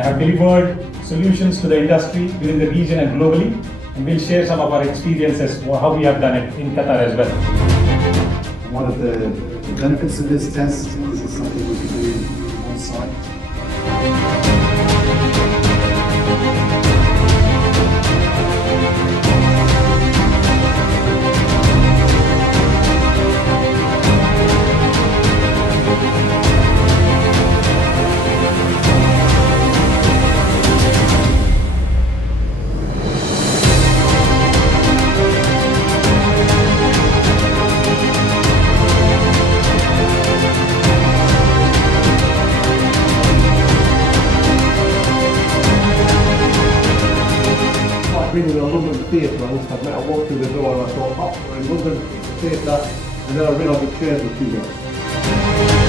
and have delivered solutions to the industry within the region and globally. And we'll share some of our experiences, how we have done it in Qatar as well. One of the benefits of this test is it's something we can do on site. Being in a London theatre, I walked through the door and I thought, oh, we're in London theatre, and then I realised the chairs were too big.